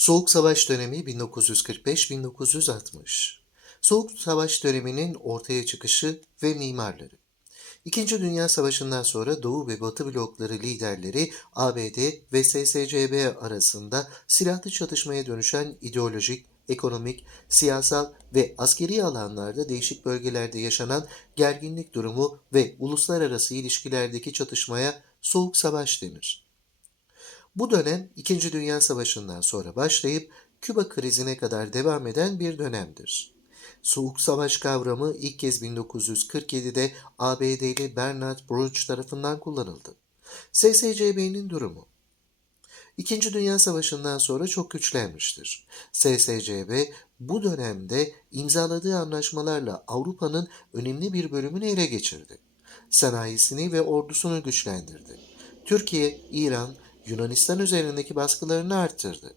Soğuk Savaş dönemi 1945-1960 Soğuk Savaş döneminin ortaya çıkışı ve mimarları İkinci Dünya Savaşı'ndan sonra Doğu ve Batı blokları liderleri ABD ve SSCB arasında silahlı çatışmaya dönüşen ideolojik, ekonomik, siyasal ve askeri alanlarda değişik bölgelerde yaşanan gerginlik durumu ve uluslararası ilişkilerdeki çatışmaya Soğuk Savaş denir. Bu dönem İkinci Dünya Savaşı'ndan sonra başlayıp Küba krizine kadar devam eden bir dönemdir. Soğuk Savaş kavramı ilk kez 1947'de ABD'li Bernard Bruch tarafından kullanıldı. SSCB'nin durumu İkinci Dünya Savaşı'ndan sonra çok güçlenmiştir. SSCB bu dönemde imzaladığı anlaşmalarla Avrupa'nın önemli bir bölümünü ele geçirdi. Sanayisini ve ordusunu güçlendirdi. Türkiye, İran, Yunanistan üzerindeki baskılarını arttırdı.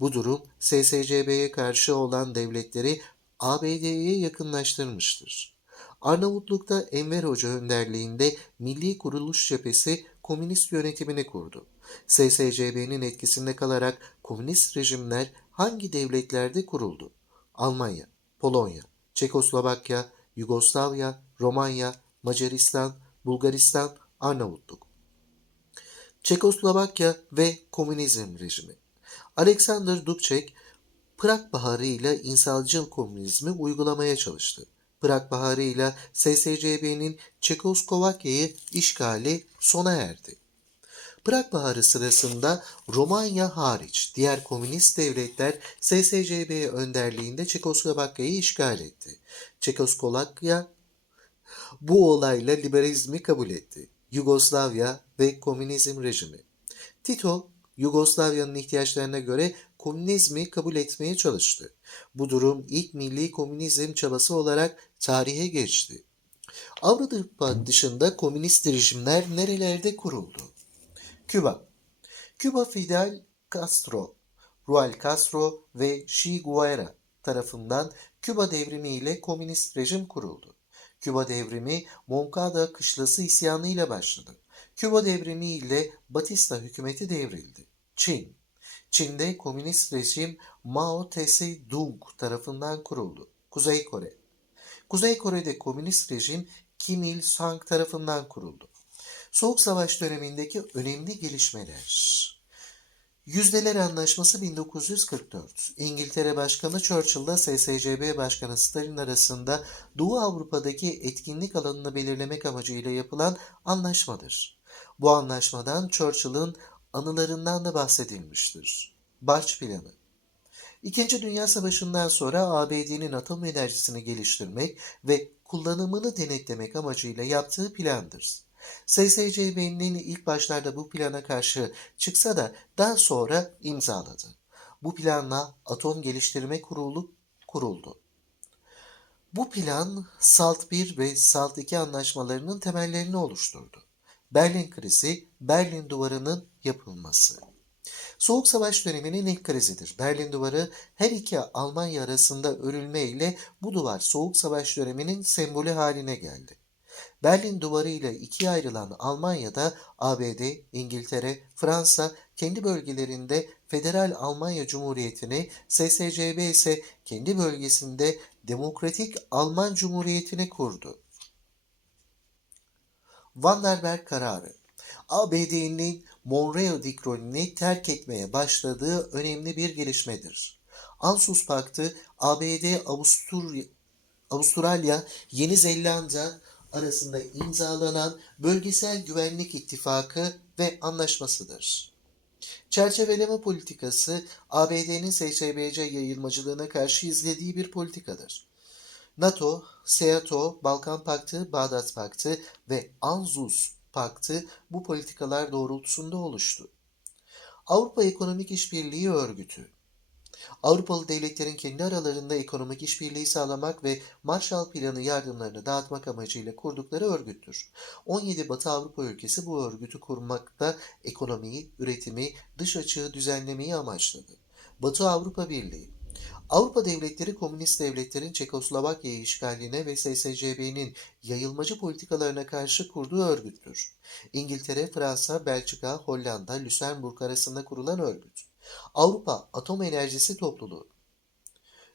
Bu durum SSCB'ye karşı olan devletleri ABD'ye yakınlaştırmıştır. Arnavutluk'ta Enver Hoca önderliğinde Milli Kuruluş Cephesi komünist yönetimini kurdu. SSCB'nin etkisinde kalarak komünist rejimler hangi devletlerde kuruldu? Almanya, Polonya, Çekoslovakya, Yugoslavya, Romanya, Macaristan, Bulgaristan, Arnavutluk. Çekoslovakya ve komünizm rejimi. Alexander Dubček, Prag Baharı ile insancıl komünizmi uygulamaya çalıştı. Prag Baharı ile SSCB'nin Çekoslovakya'yı işgali sona erdi. Prag Baharı sırasında Romanya hariç diğer komünist devletler SSCB önderliğinde Çekoslovakya'yı işgal etti. Çekoslovakya bu olayla liberalizmi kabul etti. Yugoslavya ve komünizm rejimi. Tito, Yugoslavya'nın ihtiyaçlarına göre komünizmi kabul etmeye çalıştı. Bu durum ilk milli komünizm çabası olarak tarihe geçti. Avrupa dışında komünist rejimler nerelerde kuruldu? Küba. Küba Fidel Castro, Raul Castro ve Che Guevara tarafından Küba devrimi ile komünist rejim kuruldu. Küba devrimi Moncada kışlası isyanı ile başladı. Küba devrimi ile Batista hükümeti devrildi. Çin. Çin'de komünist rejim Mao Tse-tung tarafından kuruldu. Kuzey Kore. Kuzey Kore'de komünist rejim Kim Il-sung tarafından kuruldu. Soğuk Savaş dönemindeki önemli gelişmeler. Yüzdeler Anlaşması 1944. İngiltere Başkanı Churchill'la SSCB Başkanı Stalin arasında Doğu Avrupa'daki etkinlik alanını belirlemek amacıyla yapılan anlaşmadır. Bu anlaşmadan Churchill'ın anılarından da bahsedilmiştir. Barç Planı İkinci Dünya Savaşı'ndan sonra ABD'nin atom enerjisini geliştirmek ve kullanımını denetlemek amacıyla yaptığı plandır. SSCB'nin ilk başlarda bu plana karşı çıksa da daha sonra imzaladı. Bu planla Atom Geliştirme Kurulu kuruldu. Bu plan SALT 1 ve SALT 2 anlaşmalarının temellerini oluşturdu. Berlin krizi, Berlin duvarının yapılması. Soğuk Savaş döneminin ilk krizidir. Berlin Duvarı her iki Almanya arasında örülme ile bu duvar Soğuk Savaş döneminin sembolü haline geldi. Berlin Duvarı ile ikiye ayrılan Almanya'da ABD, İngiltere, Fransa kendi bölgelerinde Federal Almanya Cumhuriyeti'ni, SSCB ise kendi bölgesinde Demokratik Alman Cumhuriyeti'ni kurdu. Vanderberg kararı ABD'nin Monroe Dikrolini terk etmeye başladığı önemli bir gelişmedir. Ansus Paktı, ABD, Avusturya, Avustralya, Yeni Zelanda arasında imzalanan bölgesel güvenlik ittifakı ve anlaşmasıdır. Çerçeveleme politikası ABD'nin SSBC yayılmacılığına karşı izlediği bir politikadır. NATO, SEATO, Balkan Paktı, Bağdat Paktı ve ANZUS Paktı bu politikalar doğrultusunda oluştu. Avrupa Ekonomik İşbirliği Örgütü Avrupalı devletlerin kendi aralarında ekonomik işbirliği sağlamak ve Marshall Planı yardımlarını dağıtmak amacıyla kurdukları örgüttür. 17 Batı Avrupa ülkesi bu örgütü kurmakta ekonomiyi, üretimi, dış açığı düzenlemeyi amaçladı. Batı Avrupa Birliği Avrupa devletleri komünist devletlerin Çekoslovakya'yı işgaline ve SSCB'nin yayılmacı politikalarına karşı kurduğu örgüttür. İngiltere, Fransa, Belçika, Hollanda, Lüksemburg arasında kurulan örgüt. Avrupa Atom Enerjisi Topluluğu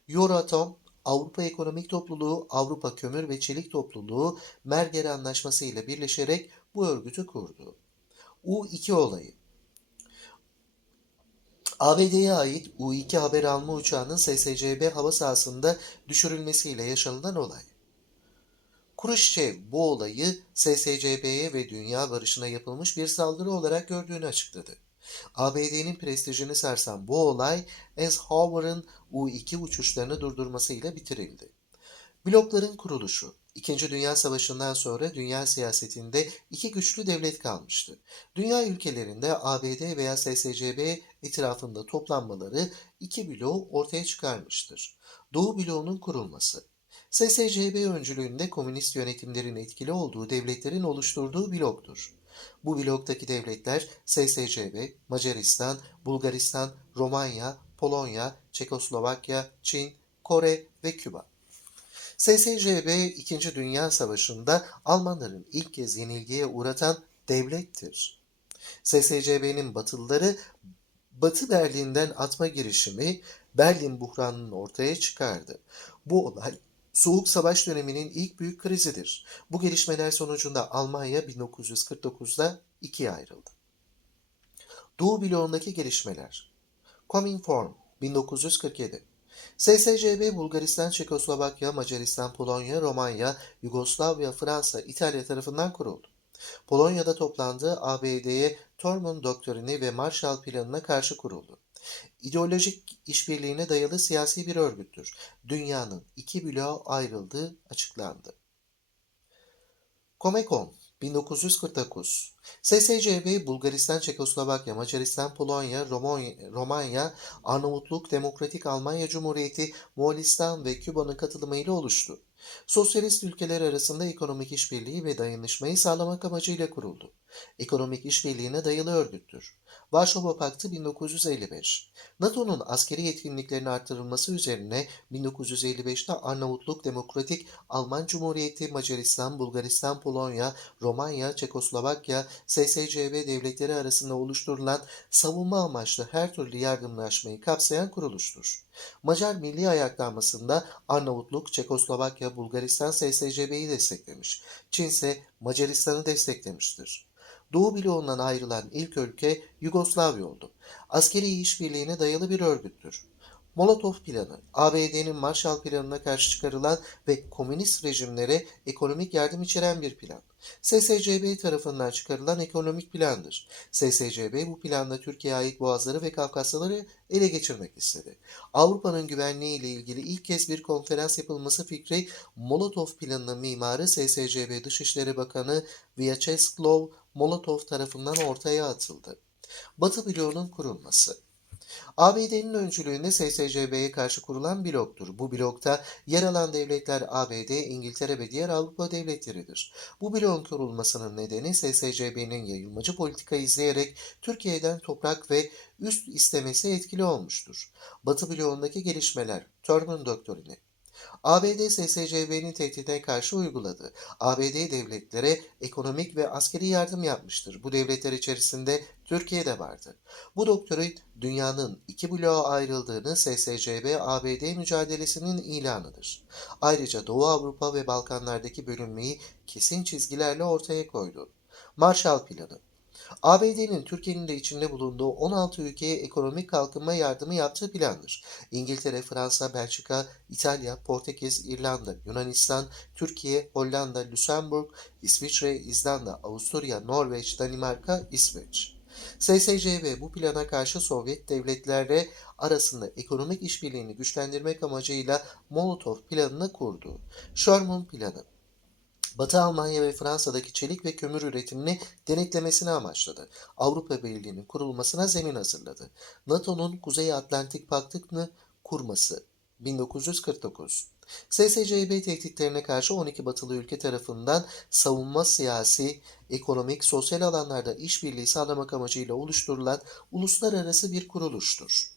Euratom, Avrupa Ekonomik Topluluğu, Avrupa Kömür ve Çelik Topluluğu Merger Anlaşması ile birleşerek bu örgütü kurdu. U-2 olayı ABD'ye ait U-2 haber alma uçağının SSCB hava sahasında düşürülmesiyle yaşanılan olay. Khrushchev bu olayı SSCB'ye ve dünya barışına yapılmış bir saldırı olarak gördüğünü açıkladı. ABD'nin prestijini sarsan bu olay Eisenhower'ın U-2 uçuşlarını durdurmasıyla bitirildi. Blokların kuruluşu İkinci Dünya Savaşı'ndan sonra dünya siyasetinde iki güçlü devlet kalmıştı. Dünya ülkelerinde ABD veya SSCB etrafında toplanmaları iki bloğu ortaya çıkarmıştır. Doğu bloğunun kurulması SSCB öncülüğünde komünist yönetimlerin etkili olduğu devletlerin oluşturduğu bloktur. Bu bloktaki devletler SSCB, Macaristan, Bulgaristan, Romanya, Polonya, Çekoslovakya, Çin, Kore ve Küba. SSCB 2. Dünya Savaşı'nda Almanların ilk kez yenilgiye uğratan devlettir. SSCB'nin Batılıları Batı Berlin'den atma girişimi Berlin buhranını ortaya çıkardı. Bu olay Soğuk Savaş döneminin ilk büyük krizidir. Bu gelişmeler sonucunda Almanya 1949'da ikiye ayrıldı. Doğu bloğundaki gelişmeler Cominform 1947 SSCB Bulgaristan, Çekoslovakya, Macaristan, Polonya, Romanya, Yugoslavya, Fransa, İtalya tarafından kuruldu. Polonya'da toplandığı ABD'ye Tormund Doktrini ve Marshall Planı'na karşı kuruldu. İdeolojik işbirliğine dayalı siyasi bir örgüttür. Dünyanın iki bloğa ayrıldığı açıklandı. Comecon 1949 SSCB Bulgaristan, Çekoslovakya, Macaristan, Polonya, Romanya, Arnavutluk, Demokratik Almanya Cumhuriyeti, Moğolistan ve Küba'nın katılımıyla oluştu. Sosyalist ülkeler arasında ekonomik işbirliği ve dayanışmayı sağlamak amacıyla kuruldu. Ekonomik işbirliğine dayalı örgüttür. Varşova Paktı 1955 NATO'nun askeri yetkinliklerini artırılması üzerine 1955'te Arnavutluk Demokratik Alman Cumhuriyeti, Macaristan, Bulgaristan, Polonya, Romanya, Çekoslovakya, SSCB devletleri arasında oluşturulan savunma amaçlı her türlü yardımlaşmayı kapsayan kuruluştur. Macar Milli Ayaklanması'nda Arnavutluk, Çekoslovakya, Bulgaristan SSCB'yi desteklemiş. Çin ise Macaristan'ı desteklemiştir. Doğu bloğundan ayrılan ilk ülke Yugoslavya oldu. Askeri işbirliğine dayalı bir örgüttür. Molotov Planı, ABD'nin Marshall Planı'na karşı çıkarılan ve komünist rejimlere ekonomik yardım içeren bir plan. SSCB tarafından çıkarılan ekonomik plandır. SSCB bu planda Türkiye'ye ait boğazları ve Kafkasyaları ele geçirmek istedi. Avrupa'nın güvenliği ile ilgili ilk kez bir konferans yapılması fikri Molotov planının mimarı SSCB Dışişleri Bakanı Vyacheslav Molotov tarafından ortaya atıldı. Batı bloğunun kurulması ABD'nin öncülüğünde SSCB'ye karşı kurulan bloktur. Bu blokta yer alan devletler ABD, İngiltere ve diğer Avrupa devletleridir. Bu bloğun kurulmasının nedeni SSCB'nin yayılmacı politika izleyerek Türkiye'den toprak ve üst istemesi etkili olmuştur. Batı bloğundaki gelişmeler, Thurman doktrini, ABD SSCB'nin tehdide karşı uyguladı. ABD devletlere ekonomik ve askeri yardım yapmıştır. Bu devletler içerisinde Türkiye de vardı. Bu doktrin dünyanın iki bloğa ayrıldığını SSCB-ABD mücadelesinin ilanıdır. Ayrıca Doğu Avrupa ve Balkanlardaki bölünmeyi kesin çizgilerle ortaya koydu. Marshall Planı ABD'nin Türkiye'nin de içinde bulunduğu 16 ülkeye ekonomik kalkınma yardımı yaptığı plandır. İngiltere, Fransa, Belçika, İtalya, Portekiz, İrlanda, Yunanistan, Türkiye, Hollanda, Lüksemburg, İsviçre, İzlanda, Avusturya, Norveç, Danimarka, İsveç. SSCB bu plana karşı Sovyet devletleri arasında ekonomik işbirliğini güçlendirmek amacıyla Molotov planını kurdu. Sherman planı Batı Almanya ve Fransa'daki çelik ve kömür üretimini denetlemesini amaçladı. Avrupa Birliği'nin kurulmasına zemin hazırladı. NATO'nun Kuzey Atlantik Paktı'nı kurması 1949 SSCB tehditlerine karşı 12 batılı ülke tarafından savunma, siyasi, ekonomik, sosyal alanlarda işbirliği sağlamak amacıyla oluşturulan uluslararası bir kuruluştur.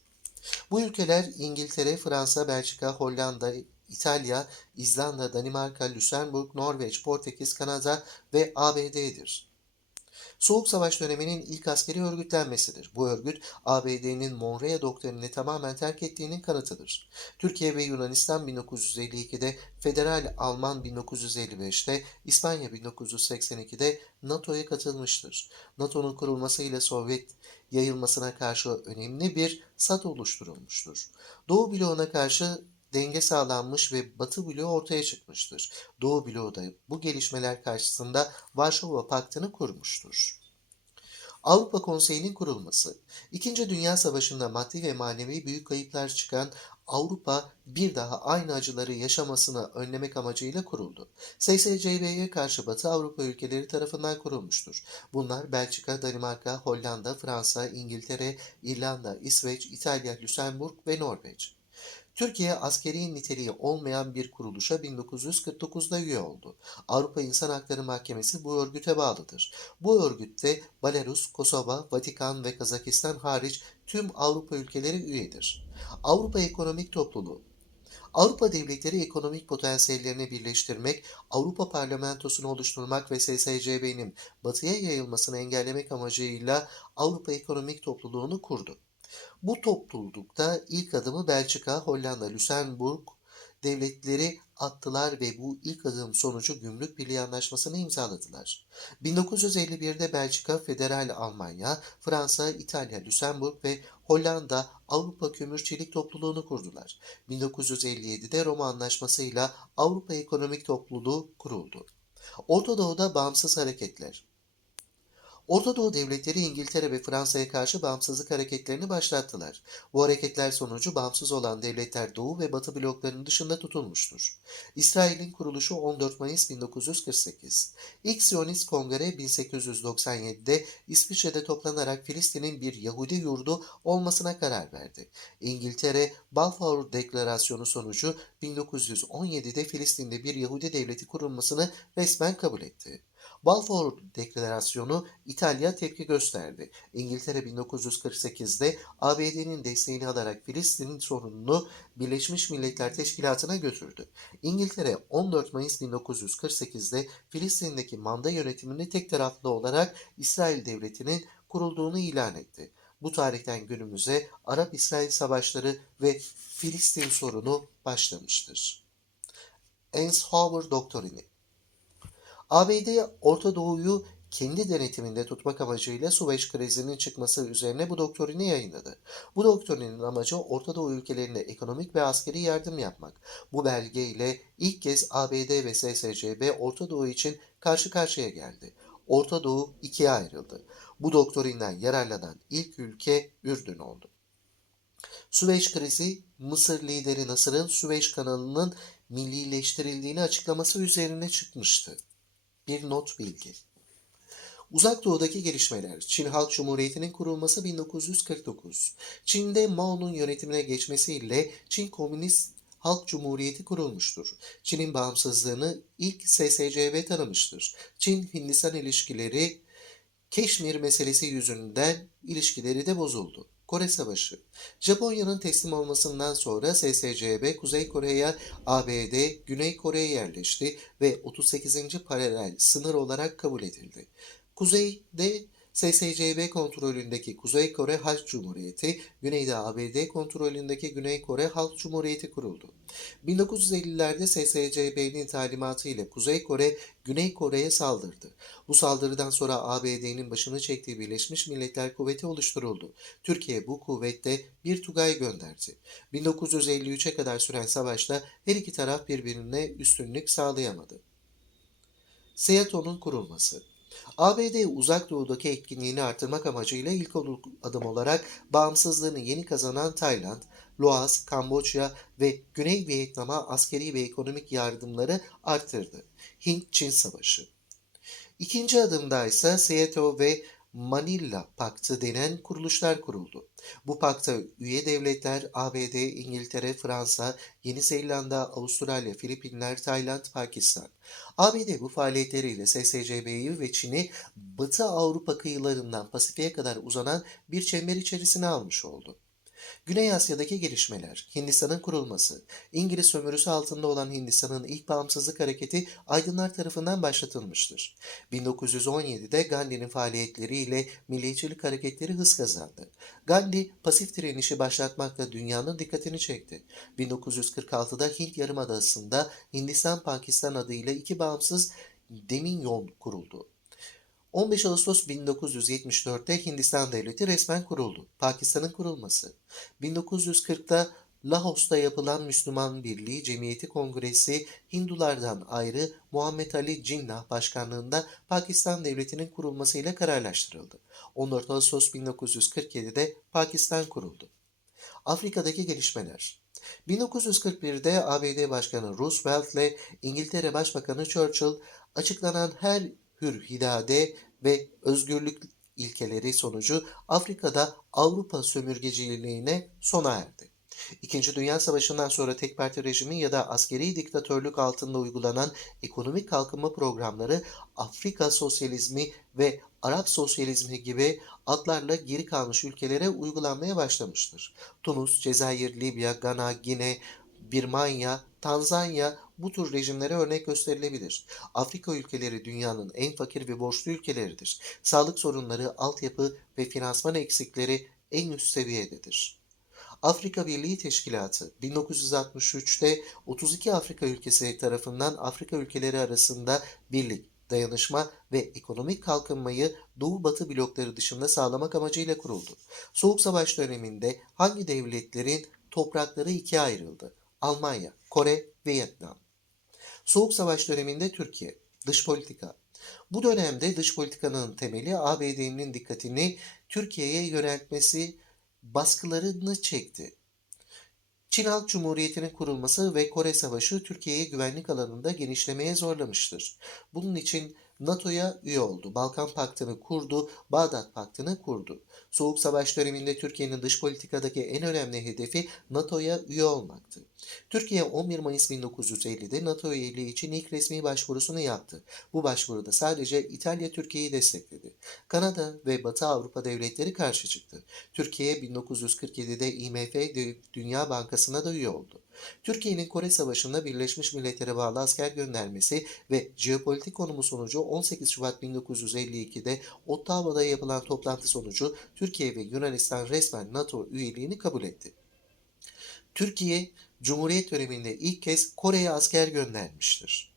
Bu ülkeler İngiltere, Fransa, Belçika, Hollanda, İtalya, İzlanda, Danimarka, Lüksemburg, Norveç, Portekiz, Kanada ve ABD'dir. Soğuk Savaş döneminin ilk askeri örgütlenmesidir. Bu örgüt ABD'nin Monroe doktrinini tamamen terk ettiğinin kanıtıdır. Türkiye ve Yunanistan 1952'de, Federal Alman 1955'te, İspanya 1982'de NATO'ya katılmıştır. NATO'nun kurulmasıyla Sovyet yayılmasına karşı önemli bir sat oluşturulmuştur. Doğu bloğuna karşı denge sağlanmış ve Batı bloğu ortaya çıkmıştır. Doğu bloğu da bu gelişmeler karşısında Varşova Paktı'nı kurmuştur. Avrupa Konseyi'nin kurulması İkinci Dünya Savaşı'nda maddi ve manevi büyük kayıplar çıkan Avrupa bir daha aynı acıları yaşamasını önlemek amacıyla kuruldu. SSCB'ye karşı Batı Avrupa ülkeleri tarafından kurulmuştur. Bunlar Belçika, Danimarka, Hollanda, Fransa, İngiltere, İrlanda, İsveç, İtalya, Lüksemburg ve Norveç. Türkiye askeri niteliği olmayan bir kuruluşa 1949'da üye oldu. Avrupa İnsan Hakları Mahkemesi bu örgüte bağlıdır. Bu örgütte Belarus, Kosova, Vatikan ve Kazakistan hariç tüm Avrupa ülkeleri üyedir. Avrupa Ekonomik Topluluğu Avrupa devletleri ekonomik potansiyellerini birleştirmek, Avrupa Parlamentosu'nu oluşturmak ve SSCB'nin batıya yayılmasını engellemek amacıyla Avrupa Ekonomik Topluluğunu kurdu. Bu toplulukta ilk adımı Belçika, Hollanda, Lüksemburg devletleri attılar ve bu ilk adım sonucu Gümrük Birliği Anlaşması'nı imzaladılar. 1951'de Belçika, Federal Almanya, Fransa, İtalya, Lüksemburg ve Hollanda Avrupa Kömür Çelik Topluluğunu kurdular. 1957'de Roma Anlaşması'yla Avrupa Ekonomik Topluluğu kuruldu. Orta Doğu'da bağımsız hareketler Orta Doğu devletleri İngiltere ve Fransa'ya karşı bağımsızlık hareketlerini başlattılar. Bu hareketler sonucu bağımsız olan devletler Doğu ve Batı bloklarının dışında tutulmuştur. İsrail'in kuruluşu 14 Mayıs 1948. İlk Siyonist Kongre 1897'de İsviçre'de toplanarak Filistin'in bir Yahudi yurdu olmasına karar verdi. İngiltere, Balfour Deklarasyonu sonucu 1917'de Filistin'de bir Yahudi devleti kurulmasını resmen kabul etti. Balfour Deklarasyonu İtalya tepki gösterdi. İngiltere 1948'de ABD'nin desteğini alarak Filistin sorununu Birleşmiş Milletler Teşkilatı'na götürdü. İngiltere 14 Mayıs 1948'de Filistin'deki manda yönetimini tek taraflı olarak İsrail Devleti'nin kurulduğunu ilan etti. Bu tarihten günümüze Arap-İsrail savaşları ve Filistin sorunu başlamıştır. Eisenhower Doktrini ABD Orta Doğu'yu kendi denetiminde tutmak amacıyla Süveyş krizinin çıkması üzerine bu doktrini yayınladı. Bu doktrinin amacı Orta Doğu ülkelerine ekonomik ve askeri yardım yapmak. Bu belge ile ilk kez ABD ve SSCB Orta Doğu için karşı karşıya geldi. Orta Doğu ikiye ayrıldı. Bu doktorinden yararlanan ilk ülke Ürdün oldu. Süveyş krizi, Mısır lideri Nasır'ın Süveyş kanalının millileştirildiğini açıklaması üzerine çıkmıştı. Bir not bilgi. Uzak Doğu'daki gelişmeler. Çin Halk Cumhuriyeti'nin kurulması 1949. Çin'de Mao'nun yönetimine geçmesiyle Çin Komünist Halk Cumhuriyeti kurulmuştur. Çin'in bağımsızlığını ilk SSCB tanımıştır. Çin-Hindistan ilişkileri Keşmir meselesi yüzünden ilişkileri de bozuldu. Kore Savaşı Japonya'nın teslim olmasından sonra SSCB Kuzey Kore'ye ABD Güney Kore'ye yerleşti ve 38. paralel sınır olarak kabul edildi. Kuzeyde SSCB kontrolündeki Kuzey Kore Halk Cumhuriyeti, güneyde ABD kontrolündeki Güney Kore Halk Cumhuriyeti kuruldu. 1950'lerde SSCB'nin talimatı ile Kuzey Kore, Güney Kore'ye saldırdı. Bu saldırıdan sonra ABD'nin başını çektiği Birleşmiş Milletler Kuvveti oluşturuldu. Türkiye bu kuvvette bir Tugay gönderdi. 1953'e kadar süren savaşta her iki taraf birbirine üstünlük sağlayamadı. SEATO'nun kurulması ABD uzak doğudaki etkinliğini artırmak amacıyla ilk adım olarak bağımsızlığını yeni kazanan Tayland, Laos, Kamboçya ve Güney Vietnam'a askeri ve ekonomik yardımları artırdı. Hint-Çin Savaşı İkinci adımda ise SEATO ve Manila Paktı denen kuruluşlar kuruldu. Bu pakta üye devletler ABD, İngiltere, Fransa, Yeni Zelanda, Avustralya, Filipinler, Tayland, Pakistan. ABD bu faaliyetleriyle SSCB'yi ve Çin'i Batı Avrupa kıyılarından Pasifik'e kadar uzanan bir çember içerisine almış oldu. Güney Asya'daki gelişmeler, Hindistan'ın kurulması, İngiliz sömürüsü altında olan Hindistan'ın ilk bağımsızlık hareketi aydınlar tarafından başlatılmıştır. 1917'de Gandhi'nin faaliyetleriyle milliyetçilik hareketleri hız kazandı. Gandhi, pasif direnişi başlatmakla dünyanın dikkatini çekti. 1946'da Hint Yarımadası'nda Hindistan-Pakistan adıyla iki bağımsız Dominion kuruldu. 15 Ağustos 1974'te Hindistan Devleti resmen kuruldu. Pakistan'ın kurulması. 1940'da Lahos'ta yapılan Müslüman Birliği Cemiyeti Kongresi Hindulardan ayrı Muhammed Ali Jinnah başkanlığında Pakistan Devleti'nin kurulmasıyla kararlaştırıldı. 14 Ağustos 1947'de Pakistan kuruldu. Afrika'daki gelişmeler 1941'de ABD Başkanı Roosevelt ile İngiltere Başbakanı Churchill açıklanan her hür hidade ve özgürlük ilkeleri sonucu Afrika'da Avrupa sömürgeciliğine sona erdi. İkinci Dünya Savaşı'ndan sonra tek parti rejimi ya da askeri diktatörlük altında uygulanan ekonomik kalkınma programları Afrika sosyalizmi ve Arap sosyalizmi gibi adlarla geri kalmış ülkelere uygulanmaya başlamıştır. Tunus, Cezayir, Libya, Gana, Gine, Birmanya, Tanzanya bu tür rejimlere örnek gösterilebilir. Afrika ülkeleri dünyanın en fakir ve borçlu ülkeleridir. Sağlık sorunları, altyapı ve finansman eksikleri en üst seviyededir. Afrika Birliği Teşkilatı 1963'te 32 Afrika ülkesi tarafından Afrika ülkeleri arasında birlik, dayanışma ve ekonomik kalkınmayı Doğu-Batı blokları dışında sağlamak amacıyla kuruldu. Soğuk Savaş döneminde hangi devletlerin toprakları ikiye ayrıldı? Almanya, Kore, Vietnam. Soğuk Savaş döneminde Türkiye, dış politika. Bu dönemde dış politikanın temeli ABD'nin dikkatini Türkiye'ye yöneltmesi baskılarını çekti. Çin Halk Cumhuriyeti'nin kurulması ve Kore Savaşı Türkiye'yi güvenlik alanında genişlemeye zorlamıştır. Bunun için NATO'ya üye oldu. Balkan Paktı'nı kurdu, Bağdat Paktı'nı kurdu. Soğuk Savaş döneminde Türkiye'nin dış politikadaki en önemli hedefi NATO'ya üye olmaktı. Türkiye 11 Mayıs 1950'de NATO üyeliği için ilk resmi başvurusunu yaptı. Bu başvuruda sadece İtalya Türkiye'yi destekledi. Kanada ve Batı Avrupa devletleri karşı çıktı. Türkiye 1947'de IMF Dünya Bankası'na da üye oldu. Türkiye'nin Kore Savaşı'nda Birleşmiş Milletler'e bağlı asker göndermesi ve jeopolitik konumu sonucu 18 Şubat 1952'de Ottawa'da yapılan toplantı sonucu Türkiye ve Yunanistan resmen NATO üyeliğini kabul etti. Türkiye, Cumhuriyet döneminde ilk kez Kore'ye asker göndermiştir.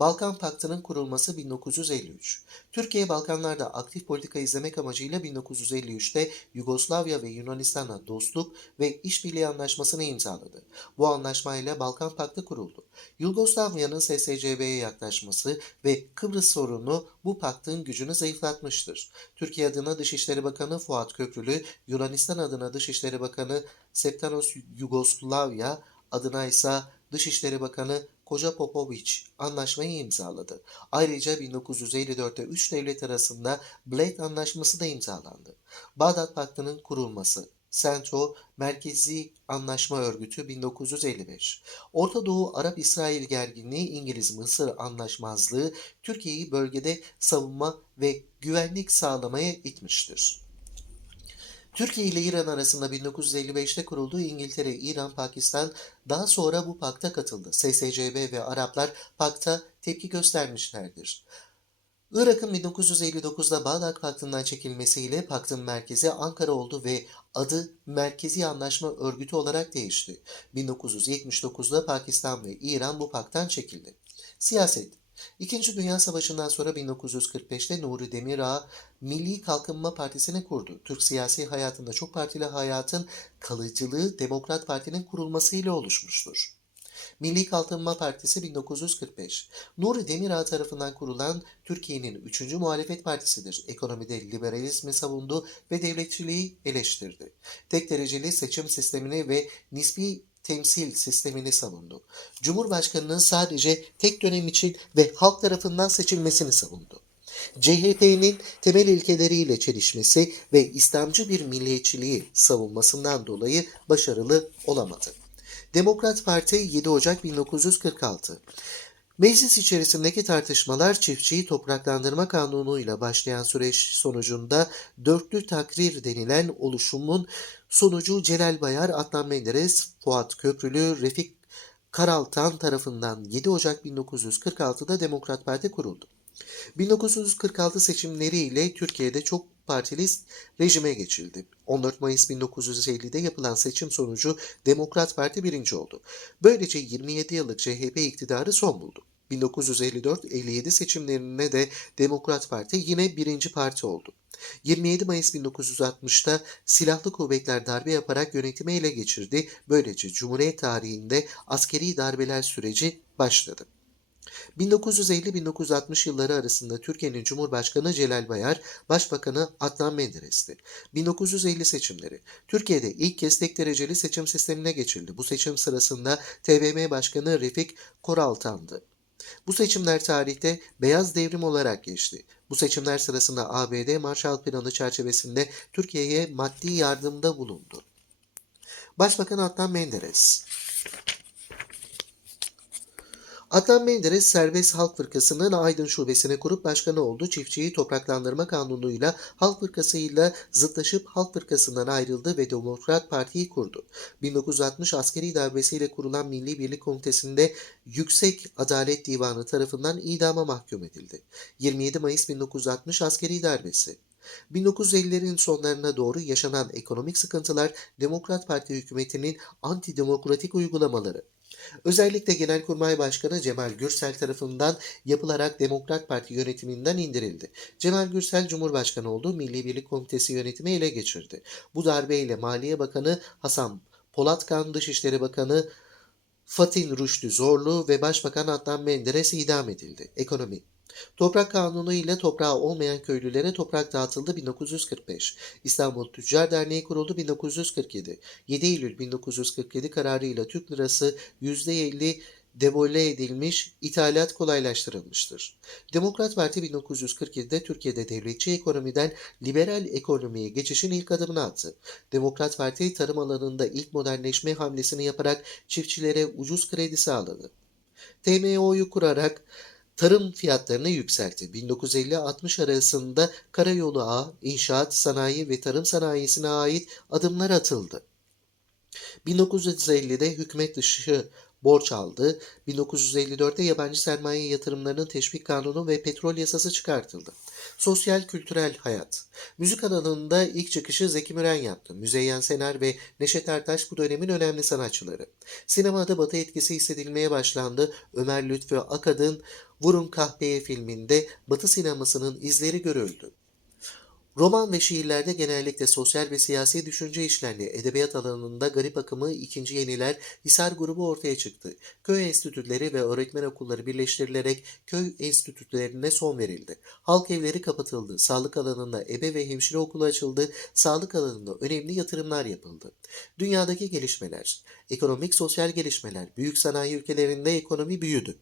Balkan Paktı'nın kurulması 1953. Türkiye Balkanlarda aktif politika izlemek amacıyla 1953'te Yugoslavya ve Yunanistan'la dostluk ve işbirliği anlaşmasını imzaladı. Bu anlaşmayla Balkan Paktı kuruldu. Yugoslavya'nın SSCB'ye yaklaşması ve Kıbrıs sorunu bu paktın gücünü zayıflatmıştır. Türkiye adına Dışişleri Bakanı Fuat Köprülü, Yunanistan adına Dışişleri Bakanı Septanos Yugoslavya adına ise Dışişleri Bakanı Koca Popovic anlaşmayı imzaladı. Ayrıca 1954'te üç devlet arasında Blake Anlaşması da imzalandı. Bağdat Paktı'nın kurulması Sento Merkezi Anlaşma Örgütü 1955. Orta Doğu Arap-İsrail gerginliği İngiliz-Mısır anlaşmazlığı Türkiye'yi bölgede savunma ve güvenlik sağlamaya itmiştir. Türkiye ile İran arasında 1955'te kurulduğu İngiltere, İran, Pakistan daha sonra bu pakta katıldı. SSCB ve Araplar pakta tepki göstermişlerdir. Irak'ın 1959'da Bağdat Paktı'ndan çekilmesiyle paktın merkezi Ankara oldu ve adı Merkezi Anlaşma Örgütü olarak değişti. 1979'da Pakistan ve İran bu paktan çekildi. Siyaset İkinci Dünya Savaşı'ndan sonra 1945'te Nuri Demirağ Milli Kalkınma Partisi'ni kurdu. Türk siyasi hayatında çok partili hayatın kalıcılığı Demokrat Parti'nin kurulmasıyla oluşmuştur. Milli Kalkınma Partisi 1945. Nuri Demirağ tarafından kurulan Türkiye'nin üçüncü muhalefet partisidir. Ekonomide liberalizmi savundu ve devletçiliği eleştirdi. Tek dereceli seçim sistemini ve nispi temsil sistemini savundu. Cumhurbaşkanının sadece tek dönem için ve halk tarafından seçilmesini savundu. CHP'nin temel ilkeleriyle çelişmesi ve İslamcı bir milliyetçiliği savunmasından dolayı başarılı olamadı. Demokrat Parti 7 Ocak 1946 Meclis içerisindeki tartışmalar çiftçiyi topraklandırma kanunuyla başlayan süreç sonucunda dörtlü takrir denilen oluşumun Sonucu Celal Bayar, Adnan Menderes, Fuat Köprülü, Refik Karaltan tarafından 7 Ocak 1946'da Demokrat Parti kuruldu. 1946 seçimleriyle Türkiye'de çok partili rejime geçildi. 14 Mayıs 1950'de yapılan seçim sonucu Demokrat Parti birinci oldu. Böylece 27 yıllık CHP iktidarı son buldu. 1954-57 seçimlerine de Demokrat Parti yine birinci parti oldu. 27 Mayıs 1960'ta silahlı kuvvetler darbe yaparak yönetimi ele geçirdi. Böylece Cumhuriyet tarihinde askeri darbeler süreci başladı. 1950-1960 yılları arasında Türkiye'nin Cumhurbaşkanı Celal Bayar, Başbakanı Adnan Menderes'ti. 1950 seçimleri. Türkiye'de ilk kez tek dereceli seçim sistemine geçildi. Bu seçim sırasında TBMM Başkanı Refik Koraltan'dı. Bu seçimler tarihte beyaz devrim olarak geçti. Bu seçimler sırasında ABD Marshall Planı çerçevesinde Türkiye'ye maddi yardımda bulundu. Başbakan Adnan Menderes Adnan Menderes Serbest Halk Fırkası'nın Aydın Şubesini kurup başkanı oldu. Çiftçiyi topraklandırma kanunuyla Halk Fırkası'yla zıtlaşıp Halk Fırkası'ndan ayrıldı ve Demokrat Parti'yi kurdu. 1960 askeri darbesiyle kurulan Milli Birlik Komitesi'nde Yüksek Adalet Divanı tarafından idama mahkum edildi. 27 Mayıs 1960 askeri darbesi. 1950'lerin sonlarına doğru yaşanan ekonomik sıkıntılar Demokrat Parti hükümetinin antidemokratik uygulamaları. Özellikle Genelkurmay Başkanı Cemal Gürsel tarafından yapılarak Demokrat Parti yönetiminden indirildi. Cemal Gürsel Cumhurbaşkanı oldu, Milli Birlik Komitesi yönetimi ele geçirdi. Bu darbeyle Maliye Bakanı Hasan Polatkan, Dışişleri Bakanı Fatin Rüştü Zorlu ve Başbakan Adnan Menderes idam edildi. Ekonomi Toprak Kanunu ile toprağı olmayan köylülere toprak dağıtıldı 1945. İstanbul Tüccar Derneği kuruldu 1947. 7 Eylül 1947 kararıyla Türk lirası %50 devole edilmiş, ithalat kolaylaştırılmıştır. Demokrat Parti 1947'de Türkiye'de devletçi ekonomiden liberal ekonomiye geçişin ilk adımını attı. Demokrat Parti tarım alanında ilk modernleşme hamlesini yaparak çiftçilere ucuz kredi sağladı. TMO'yu kurarak tarım fiyatlarını yükseltti. 1950-60 arasında karayolu ağı, inşaat, sanayi ve tarım sanayisine ait adımlar atıldı. 1950'de hükümet dışı borç aldı. 1954'te yabancı sermaye yatırımlarının teşvik kanunu ve petrol yasası çıkartıldı. Sosyal kültürel hayat. Müzik alanında ilk çıkışı Zeki Müren yaptı. Müzeyyen Senar ve Neşet Ertaş bu dönemin önemli sanatçıları. Sinemada batı etkisi hissedilmeye başlandı. Ömer Lütfü Akad'ın Vurun Kahpeye filminde batı sinemasının izleri görüldü. Roman ve şiirlerde genellikle sosyal ve siyasi düşünce işlendi. Edebiyat alanında garip akımı, ikinci yeniler, Hisar grubu ortaya çıktı. Köy enstitüleri ve öğretmen okulları birleştirilerek köy enstitülerine son verildi. Halk evleri kapatıldı. Sağlık alanında ebe ve hemşire okulu açıldı. Sağlık alanında önemli yatırımlar yapıldı. Dünyadaki gelişmeler, ekonomik sosyal gelişmeler, büyük sanayi ülkelerinde ekonomi büyüdü.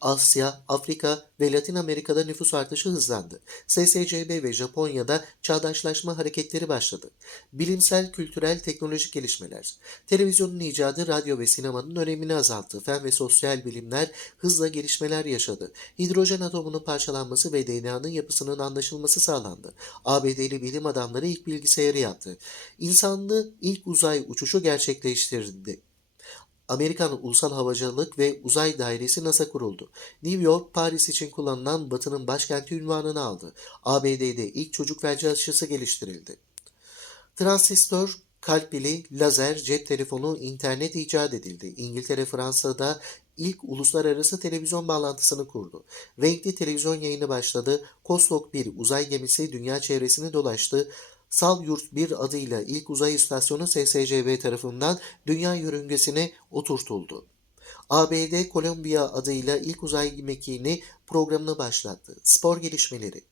Asya, Afrika ve Latin Amerika'da nüfus artışı hızlandı. SSCB ve Japonya'da çağdaşlaşma hareketleri başladı. Bilimsel, kültürel, teknolojik gelişmeler. Televizyonun icadı radyo ve sinemanın önemini azalttı. Fen ve sosyal bilimler hızla gelişmeler yaşadı. Hidrojen atomunun parçalanması ve DNA'nın yapısının anlaşılması sağlandı. ABD'li bilim adamları ilk bilgisayarı yaptı. İnsanlı ilk uzay uçuşu gerçekleştirdi. Amerikan Ulusal Havacılık ve Uzay Dairesi NASA kuruldu. New York, Paris için kullanılan Batı'nın başkenti ünvanını aldı. ABD'de ilk çocuk felci aşısı geliştirildi. Transistör, kalp pili, lazer, cep telefonu, internet icat edildi. İngiltere, Fransa'da ilk uluslararası televizyon bağlantısını kurdu. Renkli televizyon yayını başladı. Kosmok 1 uzay gemisi dünya çevresini dolaştı. Salyurt 1 adıyla ilk uzay istasyonu SSCB tarafından dünya yörüngesine oturtuldu. ABD Columbia adıyla ilk uzay mekiğini programını başlattı. Spor gelişmeleri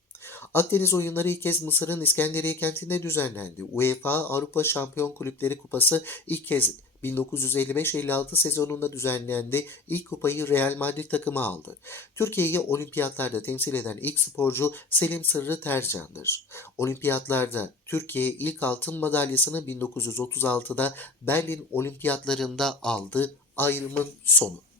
Akdeniz oyunları ilk kez Mısır'ın İskenderiye kentinde düzenlendi. UEFA Avrupa Şampiyon Kulüpleri Kupası ilk kez 1955-56 sezonunda düzenlendi. İlk kupayı Real Madrid takımı aldı. Türkiye'yi olimpiyatlarda temsil eden ilk sporcu Selim Sırrı Tercan'dır. Olimpiyatlarda Türkiye ilk altın madalyasını 1936'da Berlin Olimpiyatlarında aldı. Ayrımın sonu.